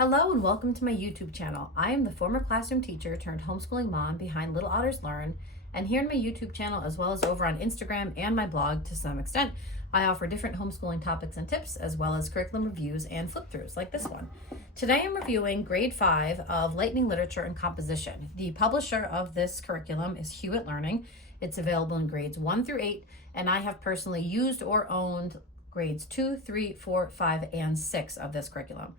Hello and welcome to my YouTube channel. I am the former classroom teacher turned homeschooling mom behind Little Otters Learn, and here in my YouTube channel as well as over on Instagram and my blog to some extent, I offer different homeschooling topics and tips as well as curriculum reviews and flip-throughs like this one. Today I'm reviewing grade 5 of Lightning Literature and Composition. The publisher of this curriculum is Hewitt Learning. It's available in grades 1 through 8, and I have personally used or owned grades 2, 3, 4, 5, and 6 of this curriculum.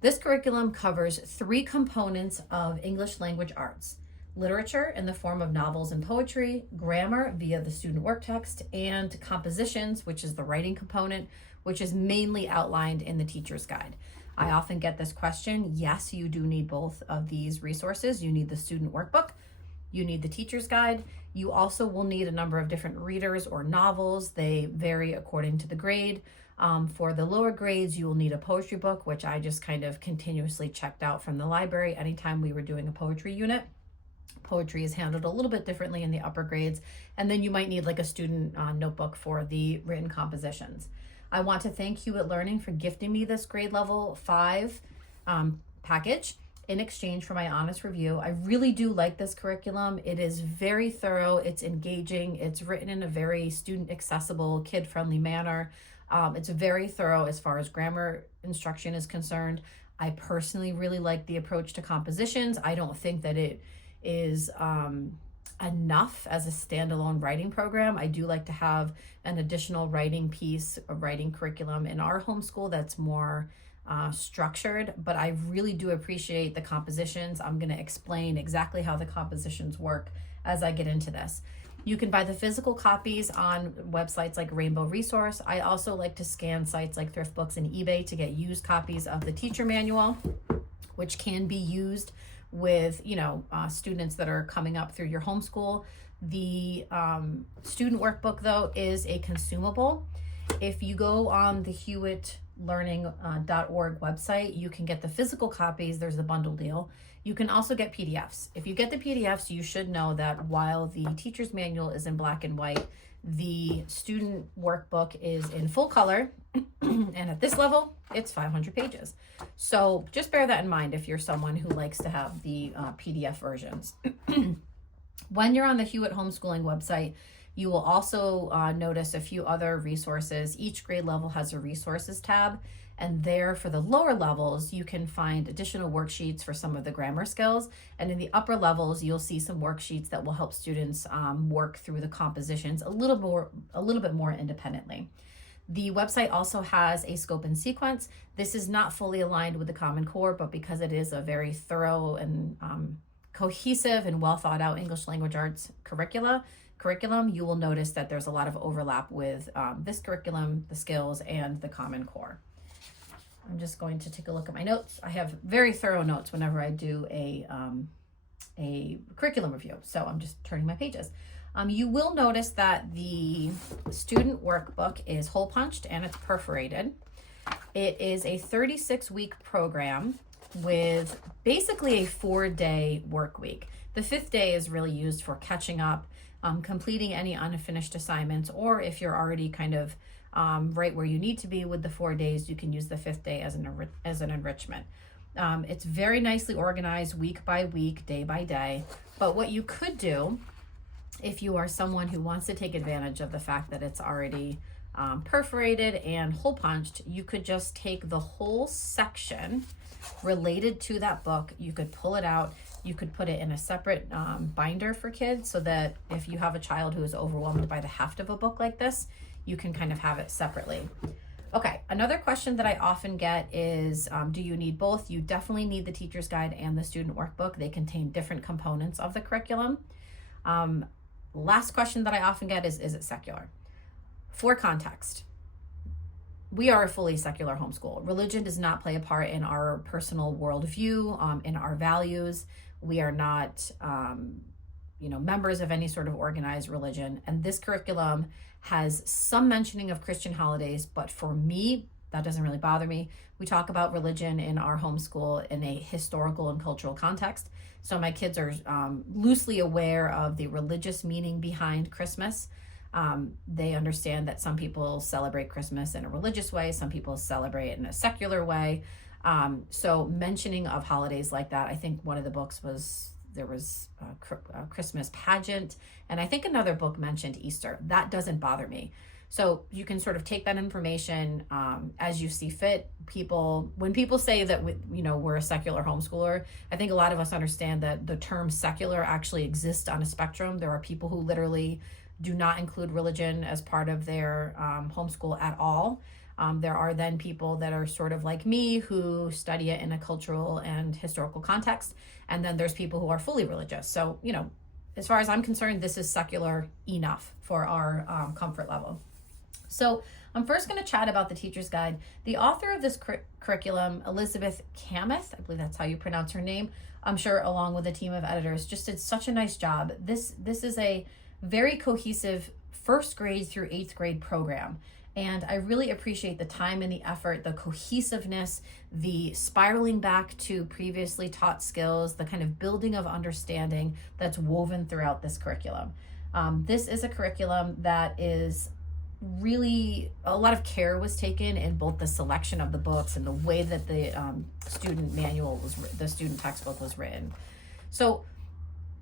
This curriculum covers 3 components of English language arts: literature in the form of novels and poetry, grammar via the student work text, and compositions, which is the writing component, which is mainly outlined in the teacher's guide. I often get this question. Yes, you do need both of these resources. You need the student workbook, you need the teacher's guide. You also will need a number of different readers or novels. They vary according to the grade. For the lower grades, you will need a poetry book, which I just kind of continuously checked out from the library anytime we were doing a poetry unit. Poetry is handled a little bit differently in the upper grades. And then you might need like a student notebook for the written compositions. I want to thank Hewitt Learning for gifting me this grade level 5 package in exchange for my honest review. I really do like this curriculum. It is very thorough, it's engaging, it's written in a very student accessible, kid-friendly manner. It's very thorough as far as grammar instruction is concerned. I personally really like the approach to compositions. I don't think that it is enough as a standalone writing program. I do like to have an additional writing piece, a writing curriculum in our homeschool that's more structured, but I really do appreciate the compositions. I'm going to explain exactly how the compositions work as I get into this. You can buy the physical copies on websites like Rainbow Resource. I also like to scan sites like Thrift Books and eBay to get used copies of the teacher manual, which can be used with, students that are coming up through your homeschool. The student workbook, though, is a consumable. If you go on the hewittlearning.org website, you can get the physical copies. There's a bundle deal. You can also get PDFs. If you get the PDFs, you should know that while the teacher's manual is in black and white, the student workbook is in full color. And at this level, it's 500 pages. So just bear that in mind if you're someone who likes to have the PDF versions. When you're on the Hewitt Homeschooling website, you will also notice a few other resources. Each grade level has a resources tab, and there for the lower levels, you can find additional worksheets for some of the grammar skills. And in the upper levels, you'll see some worksheets that will help students work through the compositions a little bit more independently. The website also has a scope and sequence. This is not fully aligned with the Common Core, but because it is a very thorough and cohesive and well thought out English language arts curriculum, you will notice that there's a lot of overlap with this curriculum, the skills, and the Common Core. I'm just going to take a look at my notes. I have very thorough notes whenever I do a curriculum review, so I'm just turning my pages. You will notice that the student workbook is hole punched and it's perforated. It is a 36-week program with basically a 4-day work week. The 5th day is really used for catching up, completing any unfinished assignments, or if you're already kind of right where you need to be with the 4 days, you can use the 5th day as an enrichment. It's very nicely organized week by week, day by day. But what you could do, if you are someone who wants to take advantage of the fact that it's already perforated and hole punched, you could just take the whole section related to that book. You could pull it out. You could put it in a separate binder for kids so that if you have a child who is overwhelmed by the heft of a book like this, you can kind of have it separately. Okay, another question that I often get is, do you need both? You definitely need the teacher's guide and the student workbook. They contain different components of the curriculum. Last question that I often get is it secular? For context, we are a fully secular homeschool. Religion does not play a part in our personal worldview, in our values. We are not, members of any sort of organized religion. And this curriculum has some mentioning of Christian holidays, but for me, that doesn't really bother me. We talk about religion in our homeschool in a historical and cultural context. So my kids are loosely aware of the religious meaning behind Christmas. They understand that some people celebrate Christmas in a religious way, some people celebrate it in a secular way. So mentioning of holidays like that, I think one of the books was, there was a Christmas pageant, and I think another book mentioned Easter. That doesn't bother me. So you can sort of take that information as you see fit. When people say that we're a secular homeschooler, I think a lot of us understand that the term secular actually exists on a spectrum. There are people who literally do not include religion as part of their homeschool at all. There are then people that are sort of like me who study it in a cultural and historical context. And then there's people who are fully religious. So, as far as I'm concerned, this is secular enough for our comfort level. So I'm first going to chat about the teacher's guide. The author of this curriculum, Elizabeth Kamath, I believe that's how you pronounce her name, I'm sure along with a team of editors, just did such a nice job. This is a very cohesive first grade through eighth grade program. And I really appreciate the time and the effort, the cohesiveness, the spiraling back to previously taught skills, the kind of building of understanding that's woven throughout this curriculum. This is a curriculum that is really, a lot of care was taken in both the selection of the books and the way that the student textbook was written. So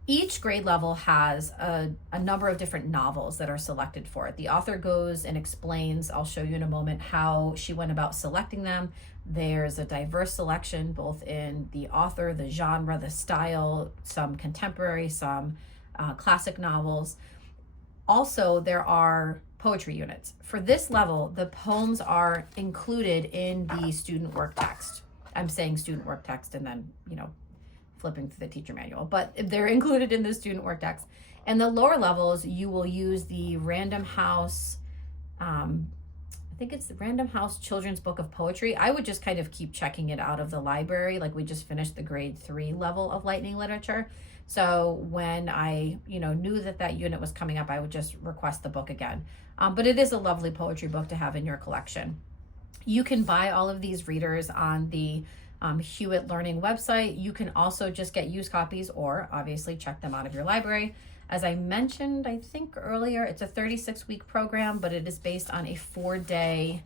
each grade level has a number of different novels that are selected for it. The author goes and explains, I'll show you in a moment, how she went about selecting them. There's a diverse selection, both in the author, the genre, the style, some contemporary, some classic novels. Also, there are poetry units. For this level, the poems are included in the student work text. I'm saying student work text and then, flipping through the teacher manual, but they're included in the student work text. And the lower levels, you will use the Random House, I think it's the Random House Children's Book of Poetry. I would just kind of keep checking it out of the library. Like we just finished the grade 3 level of Lightning Literature. So when I, knew that unit was coming up, I would just request the book again. But it is a lovely poetry book to have in your collection. You can buy all of these readers on the Hewitt Learning website. You can also just get used copies or obviously check them out of your library. As I mentioned, I think earlier, it's a 36-week program, but it is based on a 4-day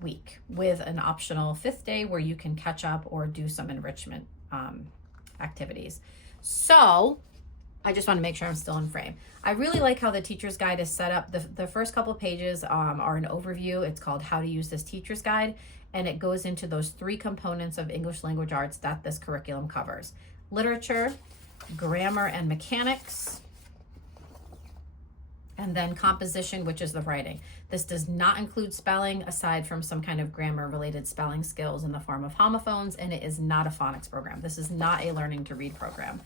week with an optional 5th day where you can catch up or do some enrichment activities. So I just want to make sure I'm still in frame. I really like how the teacher's guide is set up. The first couple of pages are an overview. It's called How to Use This Teacher's Guide, and it goes into those 3 components of English language arts that this curriculum covers: literature, grammar and mechanics, and then composition, which is the writing. This does not include spelling, aside from some kind of grammar-related spelling skills in the form of homophones, and it is not a phonics program. This is not a learning to read program.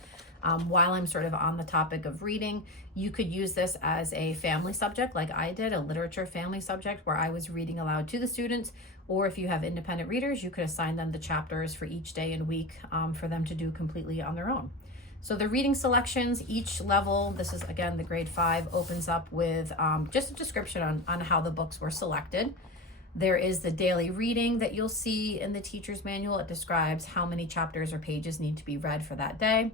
While I'm sort of on the topic of reading, you could use this as a family subject like I did, a literature family subject where I was reading aloud to the students, or if you have independent readers, you could assign them the chapters for each day and week for them to do completely on their own. So the reading selections, each level, this is again the grade 5, opens up with just a description on how the books were selected. There is the daily reading that you'll see in the teacher's manual. It describes how many chapters or pages need to be read for that day.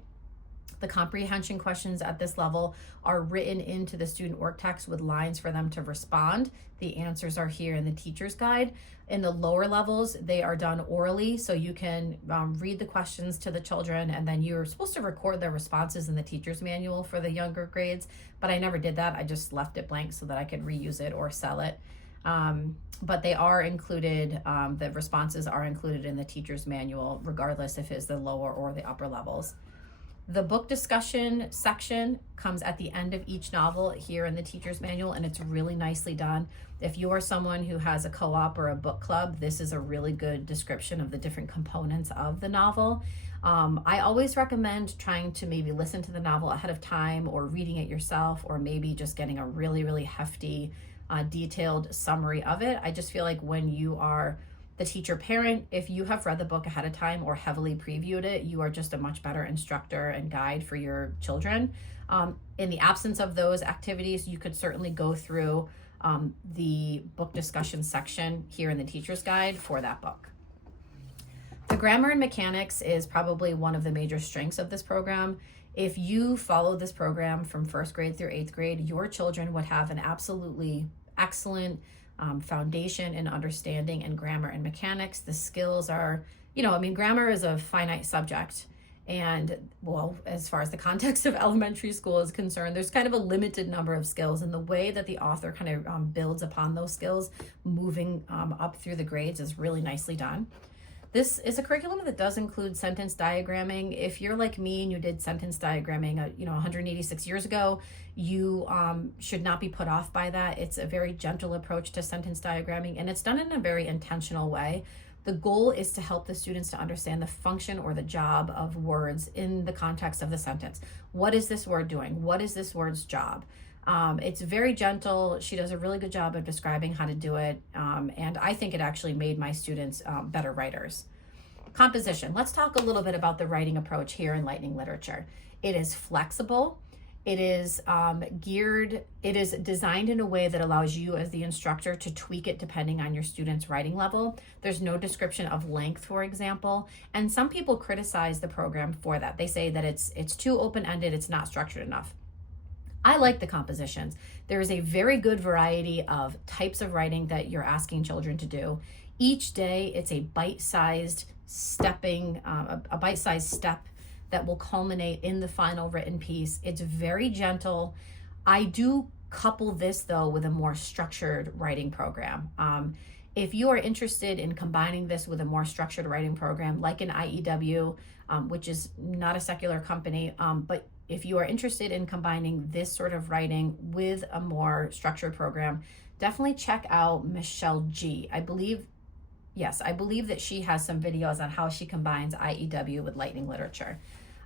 The comprehension questions at this level are written into the student work text with lines for them to respond. The answers are here in the teacher's guide. In the lower levels, they are done orally, so you can read the questions to the children, and then you're supposed to record their responses in the teacher's manual for the younger grades, but I never did that. I just left it blank so that I could reuse it or sell it. But they are included, the responses are included in the teacher's manual, regardless if it's the lower or the upper levels. The book discussion section comes at the end of each novel here in the teacher's manual, and it's really nicely done. If you are someone who has a co-op or a book club, this is a really good description of the different components of the novel. I always recommend trying to maybe listen to the novel ahead of time or reading it yourself, or maybe just getting a really, really hefty, detailed summary of it. I just feel like when you are the teacher parent, if you have read the book ahead of time or heavily previewed it, you are just a much better instructor and guide for your children. In the absence of those activities, you could certainly go through the book discussion section here in the teacher's guide for that book. The grammar and mechanics is probably one of the major strengths of this program. If you follow this program from first grade through eighth grade, your children would have an absolutely excellent foundation in understanding and grammar and mechanics. The skills are I mean, grammar is a finite subject. And well, as far as the context of elementary school is concerned, there's kind of a limited number of skills, and the way that the author kind of builds upon those skills, moving up through the grades, is really nicely done. This is a curriculum that does include sentence diagramming. If you're like me and you did sentence diagramming, 186 years ago, you should not be put off by that. It's a very gentle approach to sentence diagramming, and it's done in a very intentional way. The goal is to help the students to understand the function or the job of words in the context of the sentence. What is this word doing? What is this word's job? It's very gentle. She does a really good job of describing how to do it. And I think it actually made my students better writers. Composition. Let's talk a little bit about the writing approach here in Lightning Literature. It is flexible. It is it is designed in a way that allows you as the instructor to tweak it depending on your student's writing level. There's no description of length, for example, and some people criticize the program for that. They say that it's too open-ended, it's not structured enough. I like the compositions. There is a very good variety of types of writing that you're asking children to do. Each day, it's a bite-sized a bite-sized step that will culminate in the final written piece. It's very gentle. I do couple this though with a more structured writing program. If you are interested in combining this with a more structured writing program like an IEW, which is not a secular company, but if you are interested in combining this sort of writing with a more structured program, definitely check out Michelle G. I believe that she has some videos on how she combines IEW with Lightning Literature.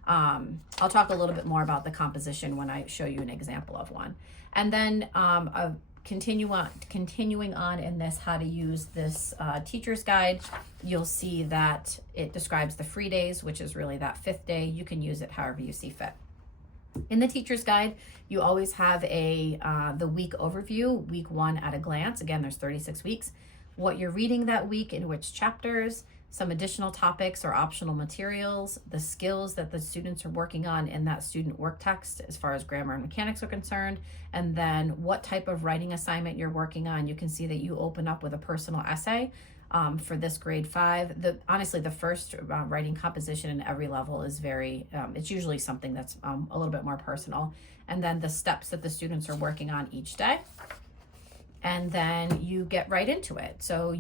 I'll talk a little bit more about the composition when I show you an example of one. And then continuing on in this, how to use this teacher's guide, you'll see that it describes the free days, which is really that fifth day. You can use it however you see fit. In the teacher's guide, you always have the week overview, week 1 at a glance. Again, there's 36 weeks. What you're reading that week, in which chapters, some additional topics or optional materials, the skills that the students are working on in that student work text as far as grammar and mechanics are concerned, and then what type of writing assignment you're working on. You can see that you open up with a personal essay for this grade 5. Honestly, the first writing composition in every level is it's usually something that's a little bit more personal. And then the steps that the students are working on each day. And then you get right into it. So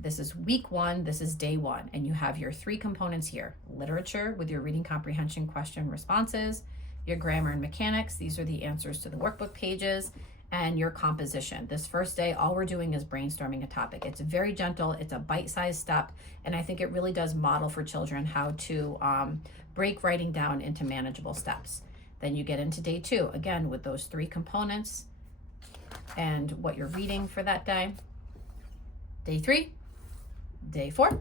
this is week 1, this is day 1, and you have your 3 components here: literature with your reading comprehension question responses, your grammar and mechanics, these are the answers to the workbook pages, and your composition. This first day, all we're doing is brainstorming a topic. It's very gentle, it's a bite-sized step, and I think it really does model for children how to break writing down into manageable steps. Then you get into day 2, again, with those 3 components and what you're reading for that day. Day 3, day 4,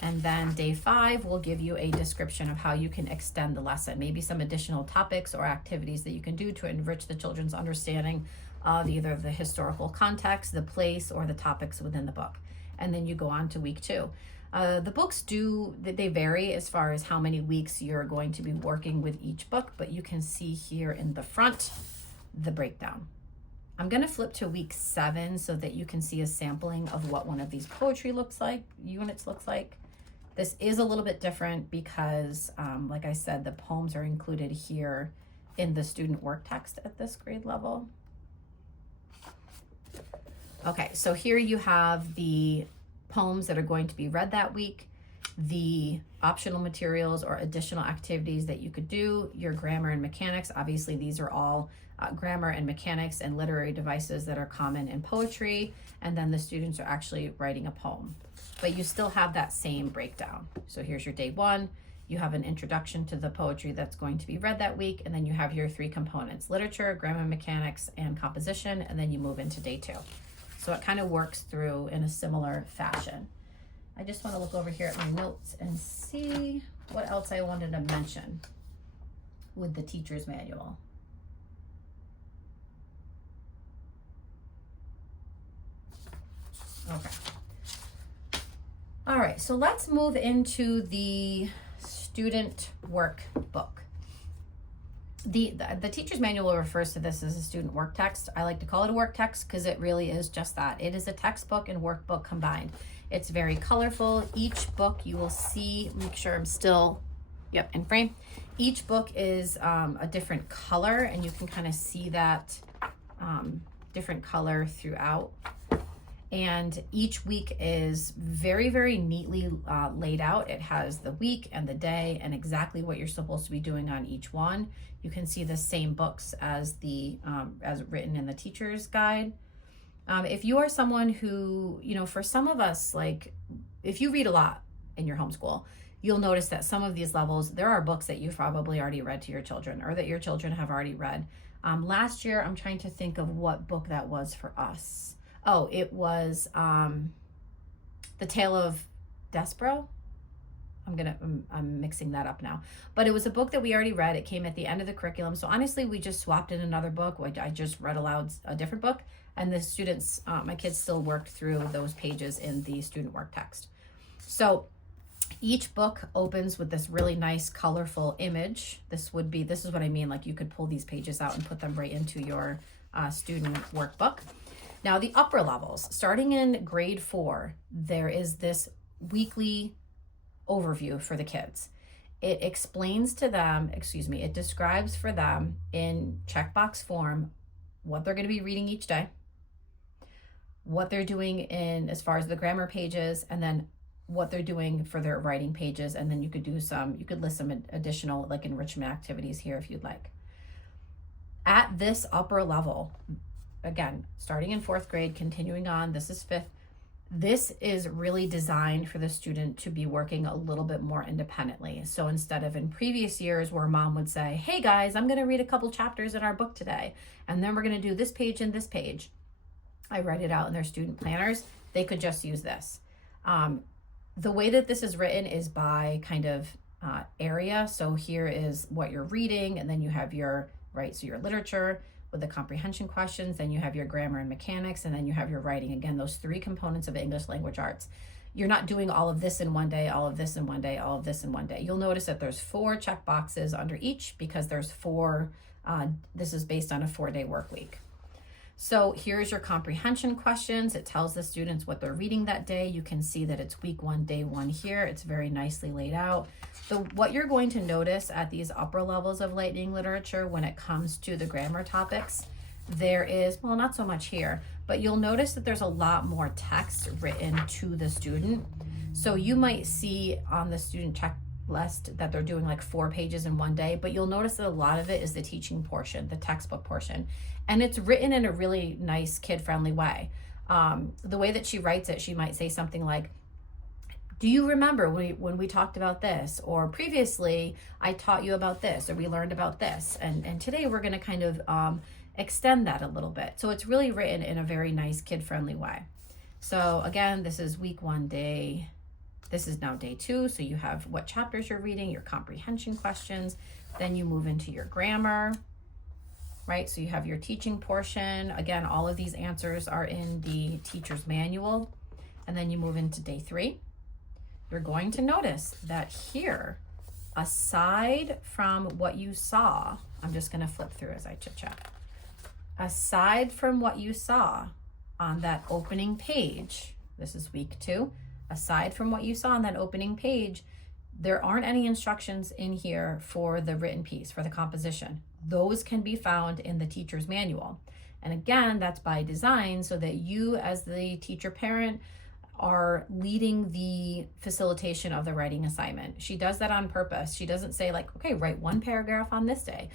and then day 5 will give you a description of how you can extend the lesson, maybe some additional topics or activities that you can do to enrich the children's understanding of either the historical context, the place, or the topics within the book. And then you go on to week 2. The books they vary as far as how many weeks you're going to be working with each book, but you can see here in the front the breakdown. I'm going to flip to week 7 so that you can see a sampling of what one of these poetry units looks like. This is a little bit different because, like I said, the poems are included here in the student work text at this grade level. Okay, so here you have the poems that are going to be read that week, the optional materials or additional activities that you could do, your grammar and mechanics. Obviously, these are all grammar and mechanics and literary devices that are common in poetry, and then the students are actually writing a poem. But you still have that same breakdown. So here's your day 1. You have an introduction to the poetry that's going to be read that week, and then you have your 3 components: literature, grammar, mechanics, and composition, and then you move into day 2. So it kind of works through in a similar fashion. I just want to look over here at my notes and see what else I wanted to mention with the teacher's manual. Okay. All right, so let's move into the student workbook. The teacher's manual refers to this as a student work text. I like to call it a work text because it really is just that. It is a textbook and workbook combined. It's very colorful. Each book you will see, make sure I'm still, yep, in frame. Each book is a different color, and you can kind of see that different color throughout. And each week is very, very neatly laid out. It has the week and the day and exactly what you're supposed to be doing on each one. You can see the same books as as written in the teacher's guide. If you are someone who, for some of us, like if you read a lot in your homeschool, you'll notice that some of these levels, there are books that you've probably already read to your children or that your children have already read. Last year, I'm trying to think of what book that was for us. Oh, it was The Tale of Despero. I'm mixing that up now. But it was a book that we already read. It came at the end of the curriculum. So honestly, we just swapped in another book. I just read aloud a different book. And the students, my kids still worked through those pages in the student work text. So each book opens with this really nice, colorful image. This is what I mean. Like you could pull these pages out and put them right into your student workbook. Now the upper levels, starting in grade 4, there is this weekly overview for the kids. It explains to them, it describes for them in checkbox form what they're going to be reading each day, what they're doing in as far as the grammar pages, and then what they're doing for their writing pages. And then you could list some additional like enrichment activities here if you'd like. At this upper level, again, starting in 4th grade, continuing on, this is 5th. This is really designed for the student to be working a little bit more independently. So instead of in previous years where mom would say, hey guys, I'm going to read a couple chapters in our book today, and then we're going to do this page and this page. I write it out in their student planners. They could just use this. The way that this is written is by kind of area. So here is what you're reading, and then you have your literature with the comprehension questions, then you have your grammar and mechanics, and then you have your writing. Again, those 3 components of English language arts. You're not doing all of this in one day, all of this in one day, all of this in one day. You'll notice that there's 4 check boxes under each because there's 4, this is based on a 4-day work week. So here's your comprehension questions. It tells the students what they're reading that day. You can see that it's week 1, day 1 here. It's very nicely laid out. So what you're going to notice at these upper levels of lightning literature when it comes to the grammar topics, there is, well, not so much here, but you'll notice that there's a lot more text written to the student. So you might see on the student checklist that they're doing like 4 pages in one day, but you'll notice that a lot of it is the teaching portion, the textbook portion. And it's written in a really nice kid-friendly way. The way that she writes it, she might say something like, do you remember when we talked about this? Or previously, I taught you about this, or we learned about this. And today we're going to kind of extend that a little bit. So it's really written in a very nice kid-friendly way. So again, this is week 1, day. This is now day 2. So you have what chapters you're reading, your comprehension questions. Then you move into your grammar. Right, so you have your teaching portion. Again, all of these answers are in the teacher's manual. And then you move into day 3. You're going to notice that here, aside from what you saw, I'm just going to flip through as I chit chat. Aside from what you saw on that opening page, this is week 2. Aside from what you saw on that opening page, there aren't any instructions in here for the written piece, for the composition. Those can be found in the teacher's manual. And again, that's by design so that you as the teacher parent are leading the facilitation of the writing assignment. She does that on purpose. She doesn't say like, okay, write 1 paragraph on this day,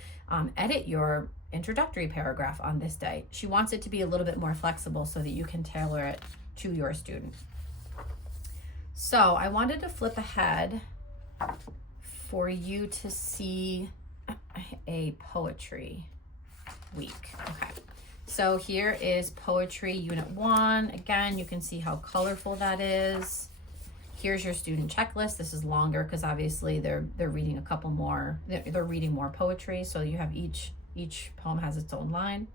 edit your introductory paragraph on this day. She wants it to be a little bit more flexible so that you can tailor it to your student. So I wanted to flip ahead for you to see a poetry week. Okay, so here is poetry unit 1. Again, you can see how colorful that is. Here's your student checklist. This is longer because obviously they're reading a couple more, they're reading more poetry. So you have each poem has its own line.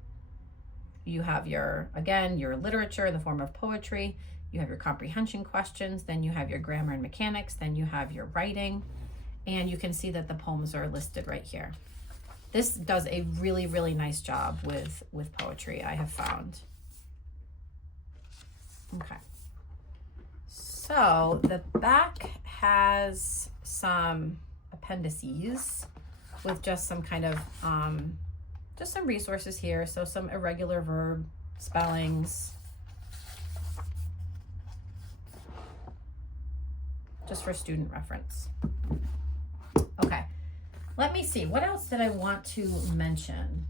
You have your literature in the form of poetry. You have your comprehension questions, then you have your grammar and mechanics, then you have your writing, and you can see that the poems are listed right here. This does a really, really nice job with poetry, I have found. Okay. So the back has some appendices with just some kind of, just some resources here. So some irregular verb spellings, just for student reference. Okay, let me see. What else did I want to mention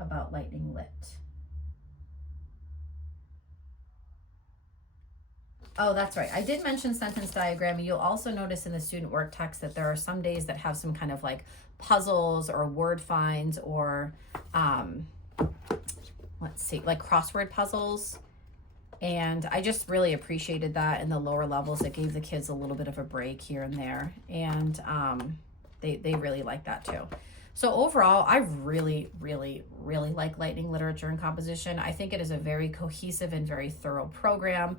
about Lightning Lit? Oh, that's right. I did mention sentence diagram. You'll also notice in the student work text that there are some days that have some kind of like puzzles or word finds or, let's see, like crossword puzzles. And I just really appreciated that in the lower levels. It gave the kids a little bit of a break here and there. And they really like that too. So overall, I really, really, really like Lightning Literature and Composition. I think it is a very cohesive and very thorough program.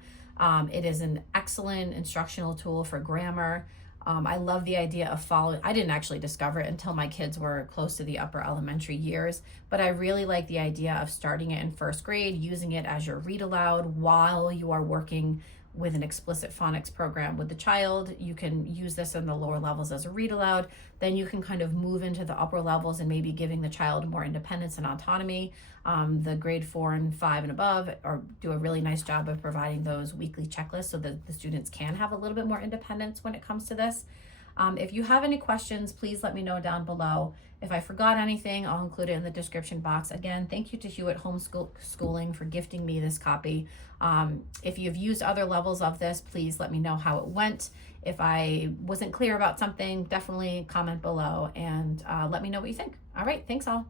It is an excellent instructional tool for grammar. I love the idea of following. I didn't actually discover it until my kids were close to the upper elementary years, but I really like the idea of starting it in first grade, using it as your read aloud while you are working with an explicit phonics program with the child. You can use this in the lower levels as a read aloud. Then you can kind of move into the upper levels and maybe giving the child more independence and autonomy. The grade 4 and 5 and above or do a really nice job of providing those weekly checklists so that the students can have a little bit more independence when it comes to this. If you have any questions, please let me know down below. If I forgot anything, I'll include it in the description box. Again, thank you to Hewitt Homeschooling for gifting me this copy. If you've used other levels of this, please let me know how it went. If I wasn't clear about something, definitely comment below and let me know what you think. All right, thanks all.